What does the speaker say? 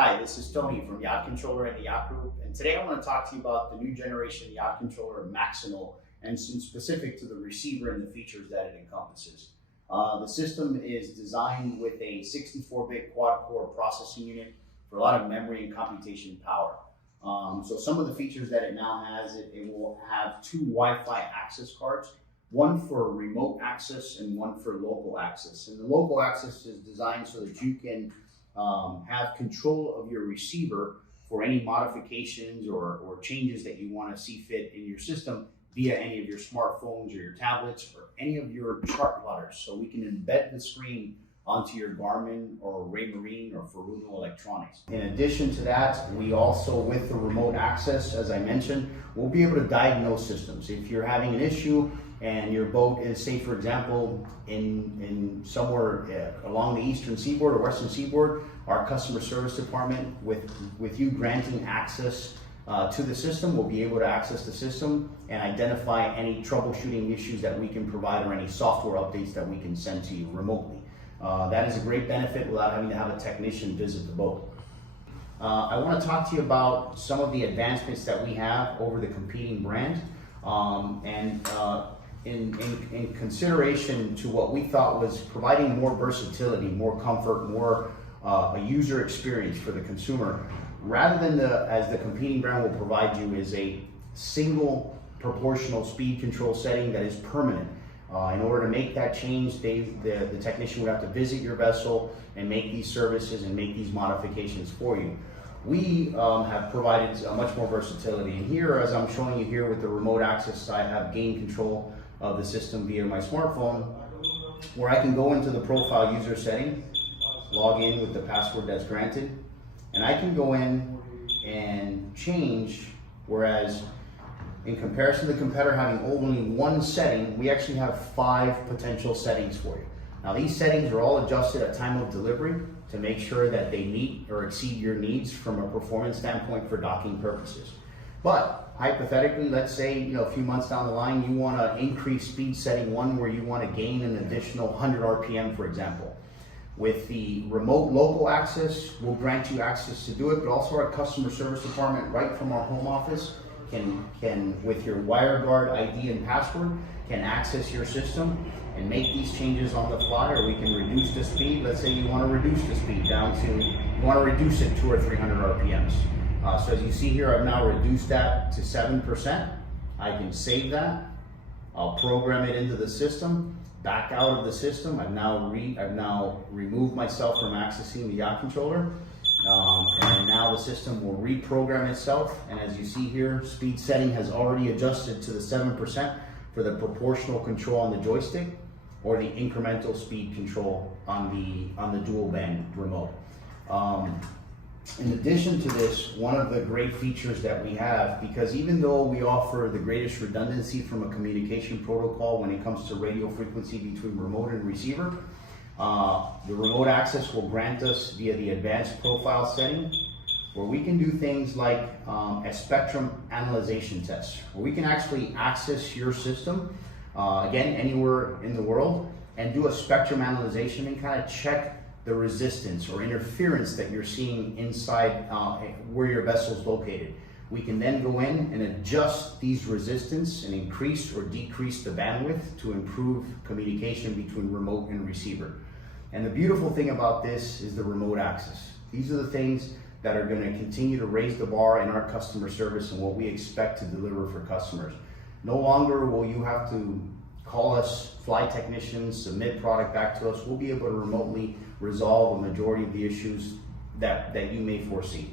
Hi, this is Tony from Yacht Controller and the Yacht Group, and today I want to talk to you about the new generation Yacht Controller Maximo, and some specific to the receiver and the features that it encompasses. The system is designed with a 64-bit quad-core processing unit for a lot of memory and computation power. So some of the features that it now has, it will have two Wi-Fi access cards, one for remote access and one for local access. And the local access is designed so that you can have control of your receiver for any modifications or changes that you want to see fit in your system via any of your smartphones or your tablets or any of your chart plotters. So we can embed the screen onto your Garmin or Raymarine or Furuno electronics. In addition to that, we also, with the remote access, as I mentioned, we'll be able to diagnose systems. If you're having an issue and your boat is, say for example, in somewhere along the eastern seaboard or western seaboard, our customer service department, with you granting access to the system, will be able to access the system and identify any troubleshooting issues that we can provide or any software updates that we can send to you remotely. That is a great benefit without having to have a technician visit the boat. I want to talk to you about some of the advancements that we have over the competing brand, in consideration to what we thought was providing more versatility, more comfort, more a user experience for the consumer, rather than as the competing brand will provide you, is a single proportional speed control setting that is permanent. In order to make that change, the technician would have to visit your vessel and make these services and make these modifications for you. We have provided much more versatility. And here, as I'm showing you here with the remote access, I have gained control of the system via my smartphone, where I can go into the profile user setting, log in with the password that's granted, and I can go in and change, whereas in comparison to the competitor having only one setting, we actually have 5 potential settings for you. Now these settings are all adjusted at time of delivery to make sure that they meet or exceed your needs from a performance standpoint for docking purposes. But hypothetically, let's say a few months down the line, you want to increase speed setting 1 where you want to gain an additional 100 RPM, for example. With the remote local access, we'll grant you access to do it, but also our customer service department right from our home office can with your WireGuard ID and password, can access your system and make these changes on the fly, or we can reduce the speed. Let's say you want to reduce the speed down to, you want to reduce it 200 or 300 RPMs. So as you see here, I've now reduced that to 7%. I can save that. I'll program it into the system, back out of the system. I've now removed myself from accessing the yacht controller. And now the system will reprogram itself, and as you see here, speed setting has already adjusted to the 7% for the proportional control on the joystick or the incremental speed control on the dual band remote. In addition to this, one of the great features that we have, because even though we offer the greatest redundancy from a communication protocol when it comes to radio frequency between remote and receiver, the remote access will grant us via the advanced profile setting, where we can do things like a spectrum analyzation test, where we can actually access your system, again, anywhere in the world, and do a spectrum analysis and kind of check the resistance or interference that you're seeing inside where your vessel is located. We can then go in and adjust these resistance and increase or decrease the bandwidth to improve communication between remote and receiver. And the beautiful thing about this is the remote access. These are the things that are going to continue to raise the bar in our customer service and what we expect to deliver for customers. No longer will you have to call us, fly technicians, submit product back to us. We'll be able to remotely resolve a majority of the issues that you may foresee.